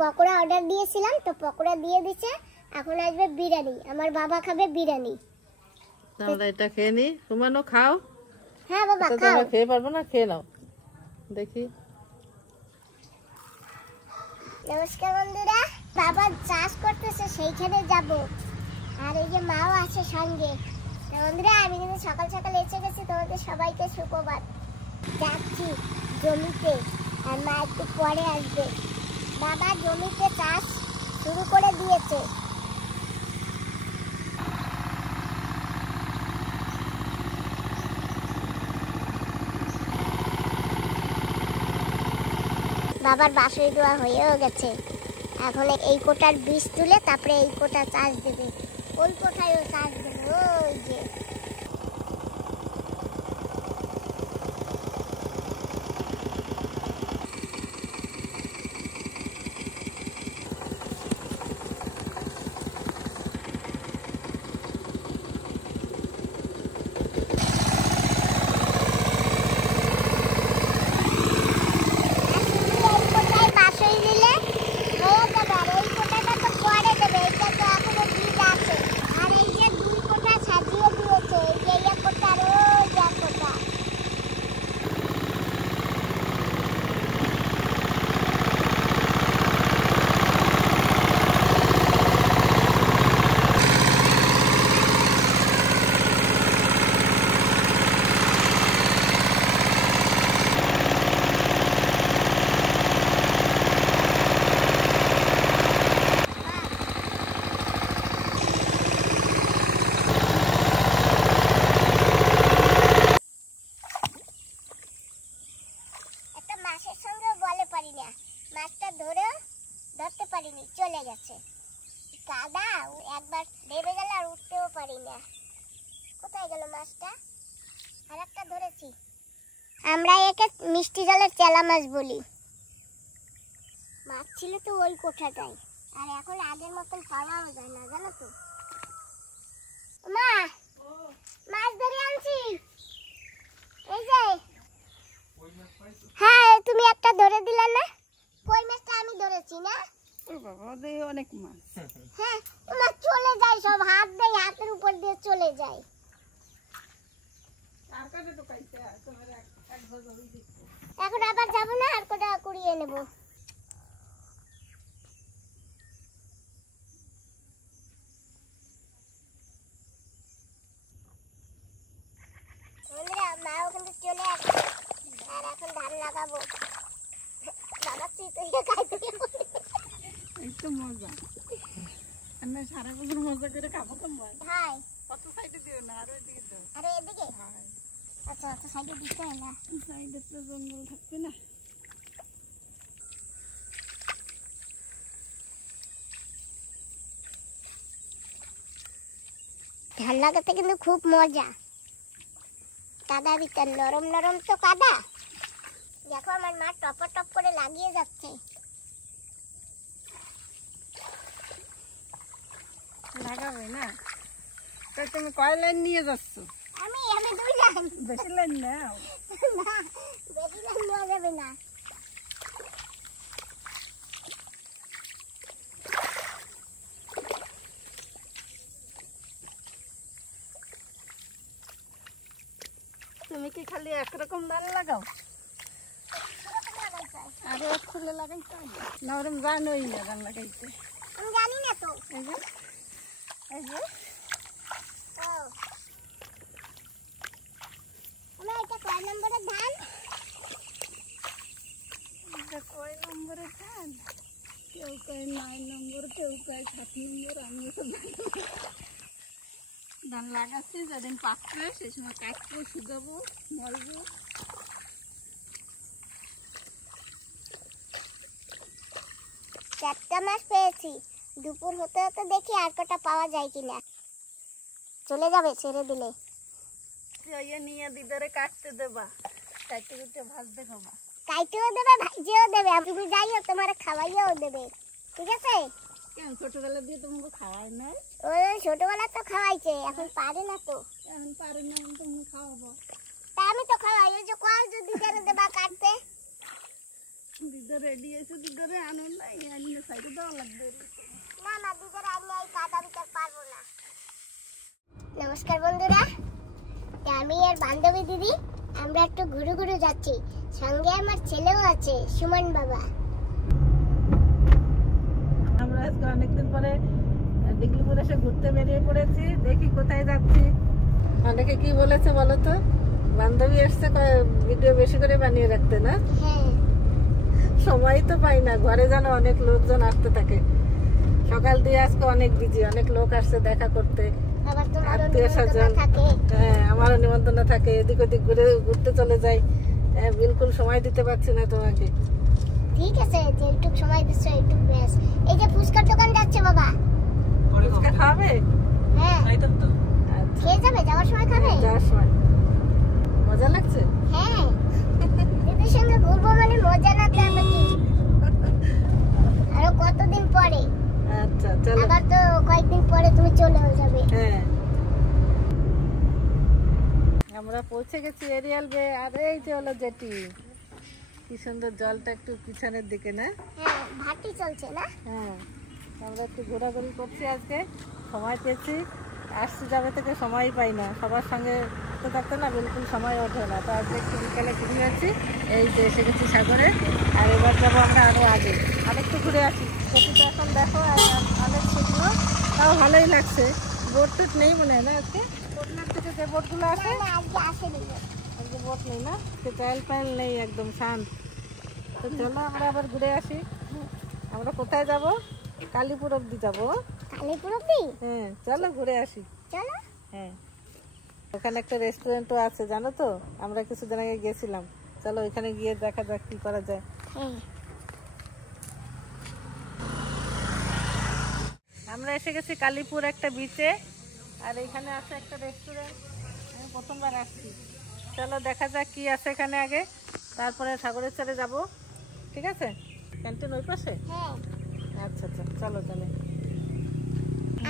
Pakora order দিয়েছিলাম, তো পকোড়া দিয়ে দিছে। এখন আসবে বিরিয়ানি, আমার বাবা খাবে বিরিয়ানি। আমরা এটা খেয়ে নি। সুমানো খাও। হ্যাঁ বাবা খাও। তোমরা খেয়ে পারবো না, খেয়ে নাও দেখি। নমস্কার বন্ধুরা, বাবা চাষ করতেছে সেইখানে যাব, আর এই যে মাও আছে সঙ্গে। বন্ধুরা আমি কিন্তু সকাল সকাল এসে গেছি, তোমাদের সবাইকে সুপ্রভাত। যাচ্ছি জমিতে, আর মা একটু পরে আসবে। বাবা জমিতে চাষ শুরু করে দিয়েছে। বাবার বাঁশরি দেওয়া হয়েও গেছে। এখন এই কোটার বীজ তুলে তারপরে এই কোটা চাষ দেবে, ওই কোটায়ও চাষ দেবে। ওই যে ধরতে পারিনি, চলে গেছে। কাদা একবার নেমে গেলে আর উঠতেও পারি না। কোথায় গেল মাছটা? আর একটা ধরেছি। আমরা একে মিষ্টি জলের চেলা মাছ বলি। মাছ ছিল তো ওই কোঠাটাই, আর এখন আগের মতন পাওয়াও যায় না, জানো তো। মা মাছ ধরে আনছি, এই যে। হ্যাঁ তুমি একটা ধরে দিলে না? কই মাছটা আমি ধরেছি না? অনেক মাছ। হ্যাঁ মাছ চলে যায়, সব হাত দেয়, হাতের উপর দিয়ে চলে যায়। এখন আবার যাবো না, আর কটা কুড়িয়ে নেব। মা ওখানে চলে আসবে, আর এখন ধান লাগাবো। লাগাচ্ছি তো একটু মজা, আমরা সারা বছর মজা করে খাবো তো। হাই কত সাইডে দিও না, আরো এদিকে দাও। আরে এদিকে? আচ্ছা আচ্ছা, সাইডে দিতে হয় না, সাইডে তো জঙ্গল থাকবে না। ধান লাগাতে কিন্তু খুব মজা। কাদা ভিতর নরম নরম তো কাদা। দেখো আমার মা টপ টপ করে লাগিয়ে যাচ্ছে। লাগাবে না? তো তুমি কয় লাইন নিয়ে যাচ্ছ? আমি 2 লাইন। বেশি লাইন নাও না, বেশি লাইন নেওয়া যাবে না। তুমি কি খালি একরকম ধান লাগাও? আরে এক ফুলে লাগাইতে না, ওরম জানোই না ধান লাগাইতে। আমি জানি না তো। এই যে এই যে এটা কয় নম্বরের ধান? এটা কয় নম্বরের ধান? কেউ কয় 9 নম্বর, কেউ কয় 7 নম্বর। আমি তো ধান লাগাচ্ছি, যেদিন পাকবে সেই সময় কাটবো, শুকাবো, মলবো। 4টা মাছ পেয়েছি। দুপুর হতে হতে দেখি আর কটা পাওয়া যায় কিনা। চলে যাবে ছেড়ে দিলে। নিয়ে দিদারে কাটতে দেবা, কাটতে কুটে ভাজতে খাবা। কাইটেও দেবে, ভাজিয়েও দেবে, তুমি যাইও তোমার খাওয়াইও দেবে, ঠিক আছে? কেন ছোটবেলা দিয়ে তোমাকে খাওয়ায় না? ওই ছোটবেলা তো খাওয়াইছে, এখন পারে না তো। এখন পারে না, এখন তুমি খাওয়াবো। তা আমি তো খাওয়াই, ওই যে কল যদি করে দেবা কাটতে। দিদা রেডি আছে, দিদারে আনো নাই, আনিয়ে দেওয়া লাগবে। না না দিদার আমি এই কাদা দিতে পারবো না। নমস্কার বন্ধুরা, আমি আর বান্ধবী দিদি আমরা একটু ঘুরে ঘুরে যাচ্ছি, সঙ্গে আমার ছেলেও আছে সুমন বাবা। আমরা আজকে অনেকদিন পরে ডিগলিপুর এসে ঘুরতে বেরিয়ে পড়েছি, দেখি কোথায় যাচ্ছি। অনেকে কি বলেছে বলো তো, বান্ধবী এসছে ভিডিও বেশি করে বানিয়ে রাখতে, না হ্যাঁ সময় তো পাই না, ঘরে যেন অনেক লোকজন আসতে থাকে। সকাল দিয়ে আজকে অনেক বিজি, অনেক লোক আসছে দেখা করতে, আবার তোমার আত্মীয় স্বজন। হ্যাঁ আমারও নিমন্ত্রণ থাকে, এদিক ওদিক ঘুরতে চলে যাই। বিলকুল সময় দিতে পারছি না তোমাকে। ঠিক আছে, যেটুক সময় দিচ্ছ এইটুক বেশ। এই যে ফুচকার দোকান যাচ্ছে বাবা, ফুচকা খাবে? হ্যাঁ খেয়ে যাবে, যাওয়ার সময় খাবে। যাওয়ার সময় মজা লাগছে। হ্যাঁ দিদির সঙ্গে ঘুরবো মানে মজা না করবে কি, আরো কতদিন পরে। আচ্ছা চলো, আবার তো কয়েকদিন পরে তুমি চলে যাবে। হ্যাঁ আমরা পৌঁছে গেছি এরিয়াল বে। আর এই যে হলো জেটি, কি সুন্দর জলটা একটু পিছনের দিকে, না? হ্যাঁ ভাটি চলছে না। হ্যাঁ আমরা একটু ঘোরাঘুরি করছি আজকে, সময় পেয়েছি। আসছি যাবে থেকে সময় পাই না, সবার সঙ্গে থাকতে থাকতে না বিলকুল সময় ওঠে না। তো আজকে একটু বিকালে ঘুরে যাচ্ছি, এই যে এসে গেছি সাগরে। আর এবার যাবো আমরা আরও আগে, আরেকটু ঘুরে আসি। সেটি এখন দেখো অনেক শুকনো, তাও ভালোই লাগছে। বোট টোট নেই মনে হয় না আজকে, কোটনার থেকে যে বোটগুলো আসে না আজকে আসেনি। আজকে বোট নেই, না? সে চাল পাল নেই, একদম শান্ত। তো চলো আমরা আবার ঘুরে আসি। আমরা কোথায় যাব? কালীপুর অব্দি যাবো। কালীপুর অব্দি? হ্যাঁ চলো ঘুরে আসি। চলো। হ্যাঁ ওখানে একটা রেস্টুরেন্টও আছে জানো তো, আমরা কিছুদিন আগে গেছিলাম। চলো ওইখানে গিয়ে দেখা যাক কি করা যায়। হ্যাঁ আমরা এসে গেছি কালীপুর একটা বিচে, আর এখানে আছে একটা রেস্টুরেন্ট। আমি প্রথমবার আসছি, চলো দেখা যাক কি আছে এখানে আগে, তারপরে সাগরের চরে যাব। ঠিক আছে, ক্যান্টিন ওই পাশে। হ্যাঁ আচ্ছা আচ্ছা চলো তাহলে।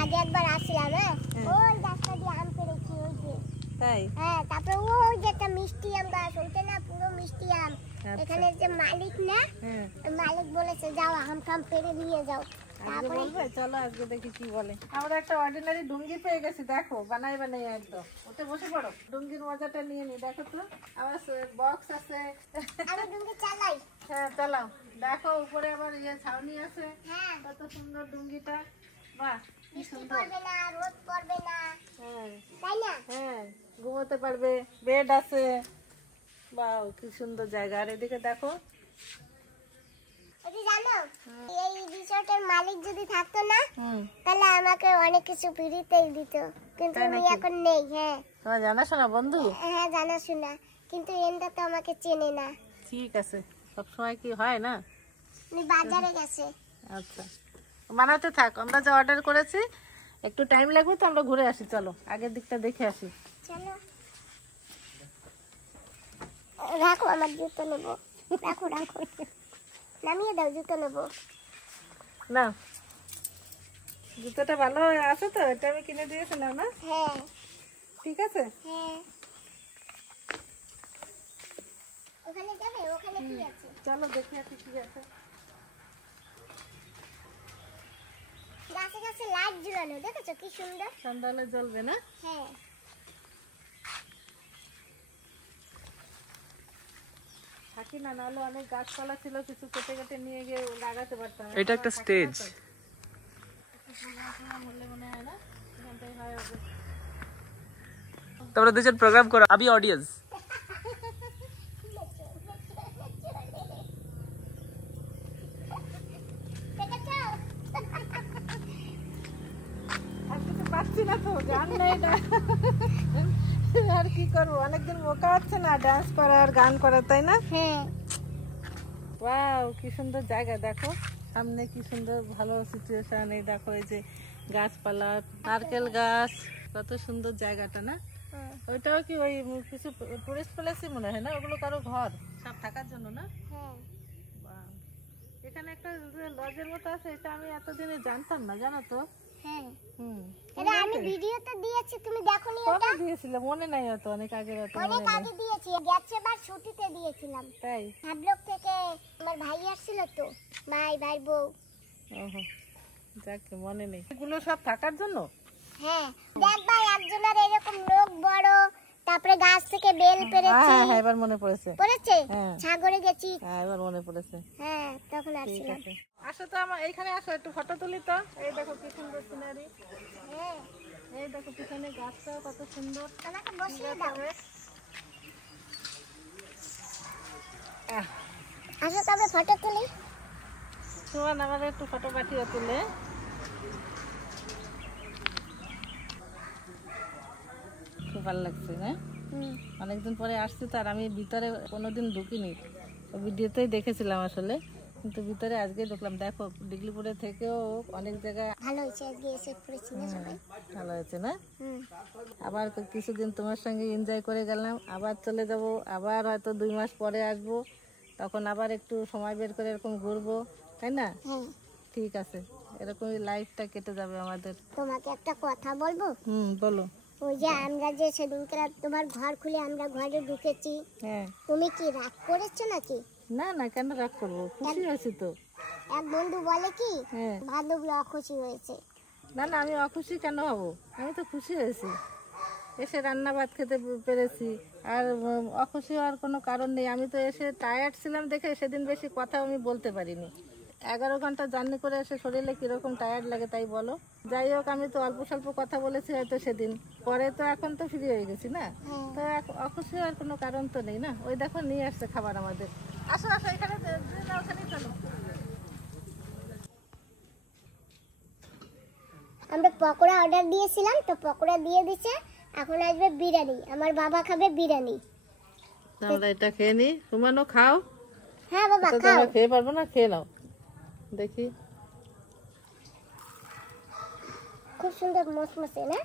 আগে একবার আসলাম। ওই রাস্তা দিয়ে আম পেড়েছি ওই যে। তাই? হ্যাঁ তারপরে ওই যে একটা মিষ্টি আম গাছ, ওইটা না পুরো মিষ্টি আম। এখানে যে মালিক না, মালিক বলেছে যাও আম টাম পেড়ে নিয়ে যাও। আজকে বলবে? চলো আজকে দেখি কি বলে। আমরা একটা অর্ডিনারি ডুঙ্গি পেয়ে গেছি, দেখো বানাই বানাই একদম। ওতে বসে পড়ো, ডুঙ্গির মজাটা নিয়ে নি। দেখো তো আবার বক্স আছে। আমি ডুঙ্গি চালাই। হ্যাঁ চালাও, দেখো উপরে আবার ছাউনি আছে। হ্যাঁ কত সুন্দর ডুঙ্গিটা, বাহ কি বৃষ্টি সুন্দর। পড়বে না, রোদ পড়বে না, হ্যাঁ তাই না? হ্যাঁ ঘুমোতে পারবে, বেড আছে। বাহ কি সুন্দর জায়গা। আর এদিকে দেখো, ওই জানো এই রিসোর্টের মালিক যদি থাকতো না, তাহলে আমাকে অনেক কিছু ফ্রিতেই দিত, কিন্তু তাই উনি নাকি? এখন নেই। হ্যাঁ তোমার জানাশোনা বন্ধু? হ্যাঁ জানাশোনা, কিন্তু এন্ডা তো আমাকে চেনে না। ঠিক আছে, সবসময় কি হয় না। উনি বাজারে গেছে। আচ্ছা বানাতে থাক, আমরা যা অর্ডার করেছি একটু টাইম লাগবে, তো আমরা ঘুরে আসি। চলো আগের দিকটা দেখে আসি। চলো রাখো, আমার জুতো নেবো। রাখো রাখো, নামিয়ে দাও, জুতো নেবো। না জুতোটা ভালো আছে তো, এটা আমি কিনে দিয়েছিলাম না? হ্যাঁ ঠিক আছে। হ্যাঁ ওখানে যাবে, ওখানে কি আছে? চলো দেখে আসি কি আছে। গাছে গাছে লাইট ঝুলানো, দেখেছো কি সুন্দর? সন্ধ্যালে জ্বলবে না? হ্যাঁ থাকি না, নাহলে অনেক গাছপালা ছিল, কিছু কেটে কেটে নিয়ে গিয়ে লাগাতে পারতাম। এটা একটা স্টেজ। বললে মনে হয় না এখানটাই হয় হবে। তোমরা দুজন প্রোগ্রাম করো, আমি অডিয়েন্স। দেখেছো? আর কিছু পাচ্ছি না তো, গান নেই না। আর কি করবো, অনেকদিন মৌকা হচ্ছে না ডান্স করা আর গান করা, তাই না? হ্যাঁ ওয়াও কি সুন্দর জায়গা, দেখো সামনে কি সুন্দর ভালো সিচুয়েশন। এই দেখো এই যে গাছপালা, নারকেল গাছ, কত সুন্দর জায়গাটা না? ওইটাও কি ওই কিছু টুরিস্ট প্লেসই মনে হয় না? ওগুলো কারো ঘর সব থাকার জন্য না? হ্যাঁ বাহ, এখানে একটা লজের মতো আছে, এটা আমি এতদিনে জানতাম না, জানো তো? হ্যাঁ হুম এটা আমি ভিডিওতে দিয়েছি, তুমি দেখোনি? ওটা কবে দিয়েছিলে মনে নাই, অত অনেক আগে, অত মনে অনেক নাই। আগে দিয়েছি, গেছে বার ছুটিতে দিয়েছিলাম। তাই? হাবলক থেকে আমার ভাই আসছিল তো, ভাই বউ, ওহো, যাক মনে নেই। এগুলো সব থাকার জন্য? হ্যাঁ, দেখ ভাই একজনের এরকম নখ বড়, তারপরে গাছ থেকে বেল পেড়েছি। হ্যাঁ হ্যাঁ, এবার মনে পড়েছে। পড়েছে? হ্যাঁ। সাগরে গেছি। হ্যাঁ, এবার মনে পড়েছে। হ্যাঁ, তখন ঠিক আসছিলাম। আছে, আসো তো আমার এইখানে আসো, একটু ফটো তুলি তো। এই দেখো কি সুন্দর সিনারি। হ্যাঁ, এই দেখো পিছনে গাছটাও কত সুন্দর। আমাকে বসিয়ে দাও। আসো তবে ফটো তুলি। সুমান আমার একটু ফটো পাঠিয়ে তুলে। খুব ভালো লাগছে না? অনেকদিন পরে আসছি তো, আর আমি ভিতরে কোনোদিন ঢুকিনি, ভিডিওতেই দেখেছিলাম আসলে, কিন্তু ভিতরে আজকে দেখলাম। দেখো ডিগলিপুরে থেকেও অনেক জায়গা ভালো হয়েছে, আজকে এসে পড়েছি না সবাই। ভালো হয়েছে না? আবার তো কিছুদিন তোমার সঙ্গে এনজয় করে গেলাম, আবার চলে যাব, আবার হয়তো 2 মাস পরে আসবো, তখন আবার একটু সময় বের করে এরকম ঘুরবো, তাই না? ঠিক আছে, এরকমই লাইফটা কেটে যাবে আমাদের। তোমাকে একটা কথা বলবো? বলো। ওই যে আমরা যে সেদিনকে তোমার ঘর খুলে আমরা ঘরে ঢুকেছি, হ্যাঁ। তুমি কি রাগ করেছো নাকি? না না, কেন রাগ করবো, খুশি হয়েছি তো। এক বন্ধু বলে কি হ্যাঁ। বান্ধবী অখুশি হয়েছে। না না, আমি অখুশি কেন হবো, আমি তো খুশি হয়েছি, এসে রান্না ভাত খেতে পেরেছি, আর অখুশি হওয়ার কোনো কারণ নেই। আমি তো এসে টায়ার্ড ছিলাম দেখে সেদিন বেশি কথা আমি বলতে পারিনি। 11 ঘন্টা জার্নি করে এসে শরীরে কিরকম টায়ার্ড লাগে তাই বলো। যাই হোক, আমি তো অল্প স্বল্প কথা বলেছি হয়তো সেদিন, পরে তো এখন তো ফ্রি হয়ে গেছি না, তো অখুশি হওয়ার কোনো কারণ তো নেই না। ওই দেখো নিয়ে আসছে খাবার আমাদের। আসো আসো, এখানে ওখানেই চলো। আমরা পকোড়া অর্ডার দিয়েছিলাম, তো পকোড়া দিয়ে দিছে, এখন আসবে বিরিয়ানি। আমার বাবা খাবে বিরিয়ানি। আমরা এটা খেয়ে নিই, তোমারও খাও। হ্যাঁ বাবা তো খাও। তোমরা খেয়ে পারবো না, খেয়ে নাও দেখি। খুব সুন্দর মসমসে না?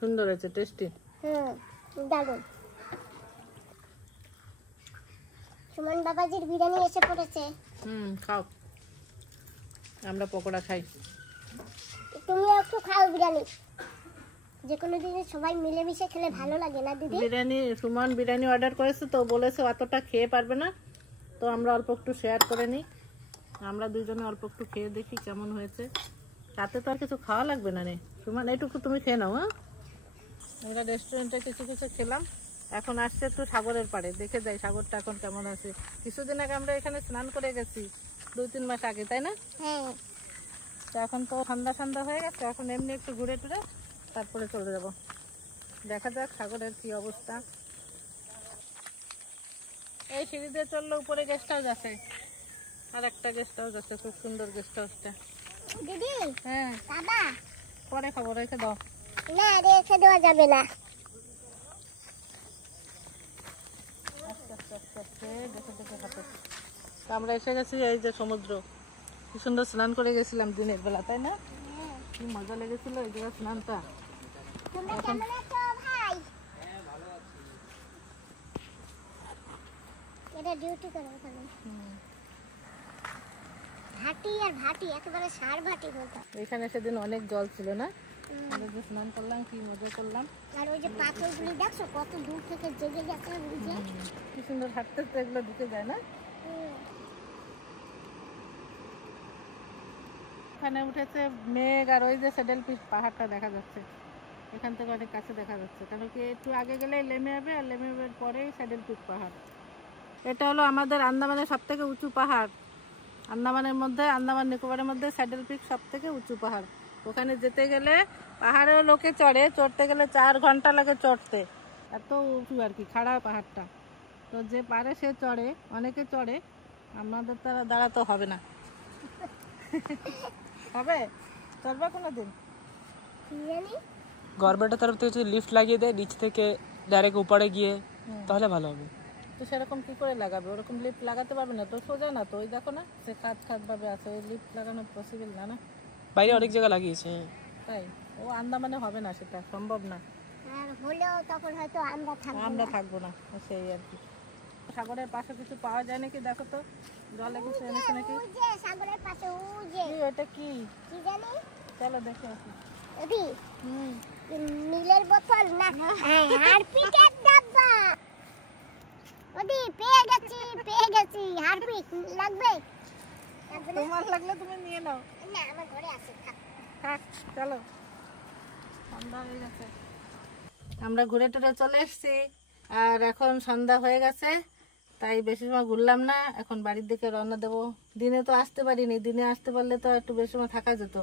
সুন্দর হয়েছে, টেস্টি। দারুণ। সুমন বাবাজির বিরিয়ানি এসে পড়েছে। খাও, আমরা পকোড়া খাই। তুমিও একটু খাও বিরিয়ানি, যে কোনো দিনে সবাই মিলেমিশে খেলে ভালো লাগে না দিদি? বিরিয়ানি, সুমন বিরিয়ানি অর্ডার করেছে তো, বলেছে অতটা খেয়ে পারবে না, তো আমরা অল্প একটু শেয়ার করে নিই। আমরা দুজনে অল্প একটু খেয়ে দেখি কেমন হয়েছে, তাতে তো আর কিছু খাওয়া লাগবে না রে সুমন, এইটুকু তুমি খেয়ে নাও। হ্যাঁ, আমরা রেস্টুরেন্টে কিছু কিছু খেলাম, এখন আসছে একটু সাগরের পাড়ে, দেখে যাই সাগরটা এখন কেমন আছে। কিছুদিন আগে আমরা এখানে স্নান করে গেছি, 2-3 মাস আগে, তাই না? হ্যাঁ। তো এখন তো ঠান্ডা ঠান্ডা হয়ে গেছে, এখন এমনি একটু ঘুরে টুরে তারপরে চলে যাব। দেখা যাক সাগরের কি অবস্থা। এই সিঁড়ি দিয়ে চললে উপরে গেস্ট হাউস আছে, আর একটা গেস্ট হাউস আছে, খুব সুন্দর গেস্ট হাউসটা। দিদি। হ্যাঁ, বাবা পরে খাবো, রেখে দাও। না, রেখে দেওয়া যাবে না। আস্তে আস্তে আস্তে আস্তে দেখে দেখে হাঁটো। আমরা এসে গেছি, এই যে সমুদ্র, কি সুন্দর স্নান করে গেছিলাম দিনের বেলা, তাই না? কি মজা লেগেছিল এই জায়গায় স্নানটা। তোমরা কেমন আছো ভাই? এটা ডিউটি করে ওখানে। ভাটি আর ভাটি, একেবারে সার ভাটি বলতো। এখানে সেদিন অনেক জল ছিল না, আমরা যে স্নান করলাম, কি মজা করলাম। আর ওই যে পাথরগুলি দেখছো কত দূর থেকে জেগে গেছে, ওই যে কি সুন্দর হাঁটতে হাঁটতে এগুলো ঢুকে যায় না। এখানে উঠেছে মেঘ, আর ওই যে স্যাডেল পিস পাহাড়টা দেখা যাচ্ছে, এখান থেকে অনেক কাছে দেখা যাচ্ছে, কারণ কি একটু আগে গেলে লেমে যাবে, আর লেমে যাবার পরেই স্যাডেল পিস পাহাড়। এটা হলো আমাদের আন্দামানের সব থেকে উঁচু পাহাড়, আন্দামানের মধ্যে, আন্দামান নিকোবরের মধ্যে স্যাডেল পিক সব থেকে উঁচু পাহাড়। ওখানে যেতে গেলে পাহাড়েও লোকে চড়ে, চড়তে গেলে 4 ঘন্টা লাগে চড়তে, এত উঁচু আর কি, খাড়া পাহাড়টা। তো যে পারে সে চড়ে, অনেকে চড়ে, আমাদের তারা দ্বারা তো হবে না। হবে, চড়বা কোনোদিন? গভর্নমেন্টের তরফ থেকে যদি লিফট লাগিয়ে দেয় নিচ থেকে ডাইরেক্ট উপরে গিয়ে, তাহলে ভালো হবে। তো সেরকম কি করে লাগাবে, ওরকম লিফট লাগাতে পারবে না তো, সোজা না তো, ওই দেখো না সে খাত খাত ভাবে আছে, ওই লিফট লাগানো পসিবল না। না, বাইরে অনেক জায়গা লাগিয়েছে। তাই ও আন্দামানে হবে না, সেটা সম্ভব না। আর হলেও তখন হয়তো আমরা থাকবো না, সেই আর কি। সাগরের পাশে কিছু পাওয়া যায় নাকি দেখো তো, জলে কিছু এনেছে নাকি? ওই যে সাগরের পাশে ওই যে ওটা কি কি জানি, চলো দেখে আসি। ওদি নীলের বোতল না, হারপিকের ডাব্বা। ওদি পেয়ে গেছি। পেয়েছি, পেয়ে গেছি। হারপিক লাগবে? তোমার লাগলে তুমি নিয়ে নাও। না, আমার ঘরে আছে। থাক। থাক, চলো। সন্ধ্যা হয়ে গেছে, আমরা ঘুরে টুরে চলে এসেছি। আর এখন সন্ধ্যা হয়ে গেছে, তাই বেশি সময় ঘুরলাম না, এখন বাড়ির দিকে রওনা দেবো। দিনে তো আসতে পারিনি, দিনে আসতে পারলে তো একটু বেশি সময় থাকা যেত।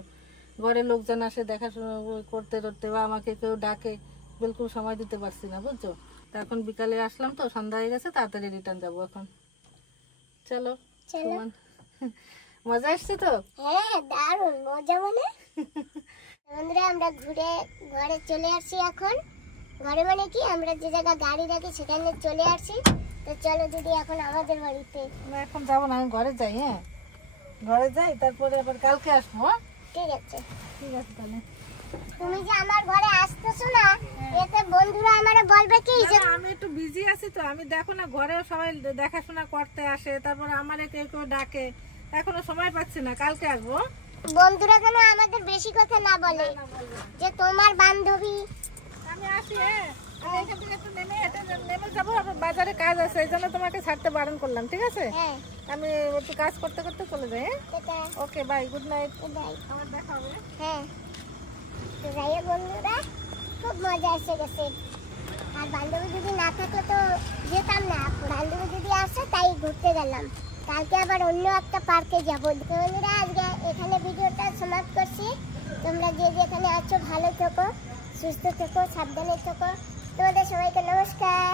ঘরে লোকজন আসে দেখাশোনা করতে করতে, বা আমাকে কেউ ডাকে, বিলকুল সময় দিতে পারছি না, বুঝছো। তা এখন বিকালে আসলাম তো, সন্ধ্যা হয়ে গেছে, তাড়াতাড়ি রিটার্ন যাবো এখন। চলো। সুমন, মজা আসছে তো? হ্যাঁ, দারুণ মজা। মানে বন্ধুরা, আমরা ঘুরে ঘরে চলে আসছি এখন। ঘরে মানে কি, আমরা যে জায়গা গাড়ি রাখি সেখানে চলে আসছি। তো চলো দিদি এখন আমাদের বাড়িতে। না, এখন যাবো না, আমি ঘরে যাই। হ্যাঁ, ঘরে যাই, তারপরে আবার কালকে আসবো। ঠিক আছে। ঠিক আছে তাহলে। তুমি যে আমার ঘরে আসতেছো না, এতে বন্ধুরা আমারে বলবে কি যে আমি একটু বিজি আছি তো, আমি দেখো না ঘরেও সবাই দেখাশোনা করতে আসে, তারপরে আমারে কেউ কেউ ডাকে, এখনো সময় পাচ্ছি না, কালকে আসবো। বন্ধুরা কেন আমাদের বেশি কথা না বলে যে তোমার বান্ধবী। আমি আসি। হ্যাঁ, আমি এখান থেকে একটু নেমে যাবো, আবার বাজারে কাজ আছে, এই জন্য তোমাকে ছাড়তে বারণ করলাম। ঠিক আছে, হ্যাঁ, আমি একটু কাজ করতে করতে চলে যাই। হ্যাঁ, ওকে, বাই, গুড নাইট। বাই। আবার দেখা হবে। হ্যাঁ, তো যাই হোক বন্ধুরা, খুব মজা এসে গেছে। আর বান্ধবী যদি না থাকলে তো যেতাম না। বান্ধবী যদি আসে তাই ঘুরতে গেলাম। কালকে আবার অন্য একটা পার্কে যাবো। বন্ধুরা, আজকে এখানে ভিডিওটা সমাপ্ত করছি। তোমরা যে যেখানে আছো ভালো থেকো, সুস্থ থেকো, সাবধানে থেকো। তোমাদের সবাইকে নমস্কার।